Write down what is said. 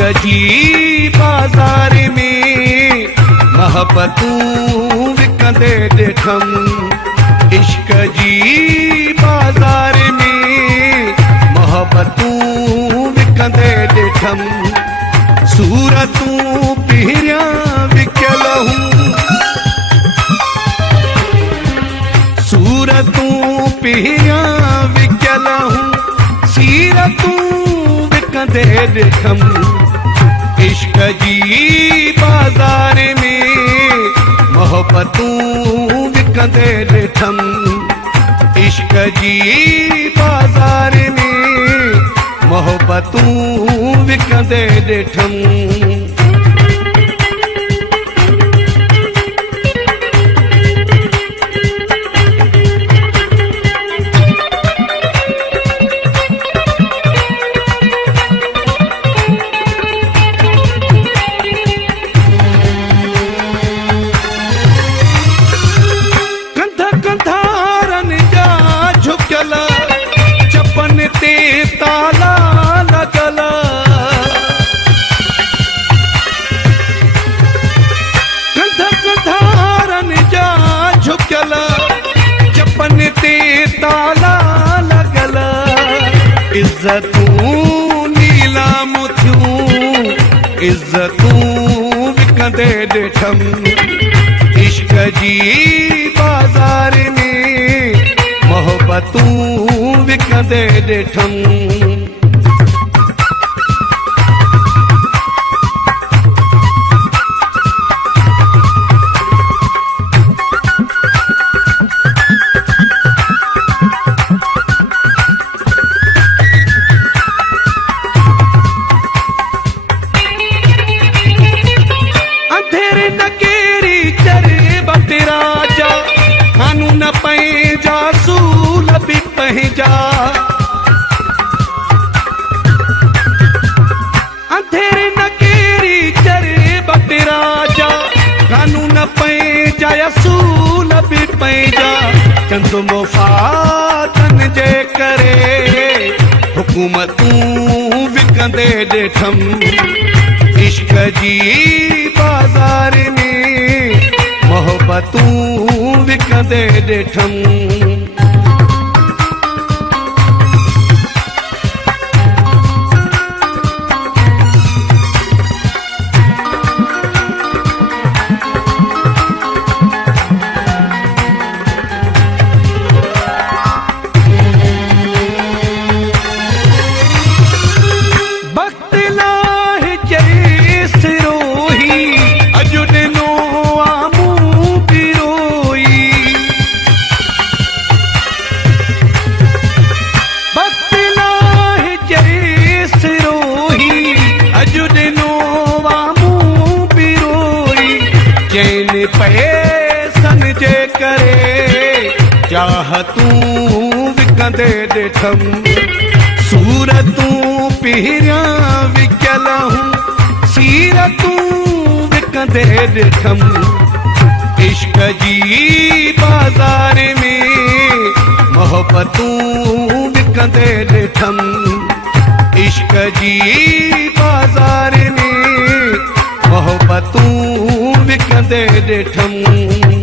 जी बाज़ार में मोहब्बतूं विकंदे ॾिठम। इश्क जी बाज़ार में मोहब्बतूं विकंदे ॾिठम। सूरतूं पहिरियां विकियल हूं, सूरतूं पहिरियां विकियल हूं, सीरतूं विकंदे ॾिठम। इश्क जी बाज़ार में मोहब्बतूं विकंदे ॾिठम। इश्क जी बाज़ार में मोहब्बतूं विकंदे ॾिठम। ताला लगल कंधारन जा झुकियल, चपन ते ताला लगल। इज़तूं नीलाम थियूं, इज़तूं विकंदे ॾिठम। इश्क जी बाज़ार में मोहब्बतूं विकंदे ॾिठम। अंधेरे न केरी चरे बट राजा, कानून पंहिंजा सूल बि पंहिंजा। अंधेरे न केरी चरे बट राजा, कानून पंहिंजा असूल बि पंहिंजा। चंद मुफ़ातन जे करे हुकूमतूं विकंदे ॾिठम। इश्क जी बाज़ार में मोहब्बतूं विकंदे ॾिठम। पैसन जे करे चाहतूं विकंदे ॾिठम। सूरतूं पहिरियां विकियल हूं, सीरतूं विकंदे ॾिठम। इश्क जी बाज़ार में मोहब्बतूं विकंदे ॾिठम। इश्क जी बाज़ार में मोहब्बतूं विकंदे ॾिठम।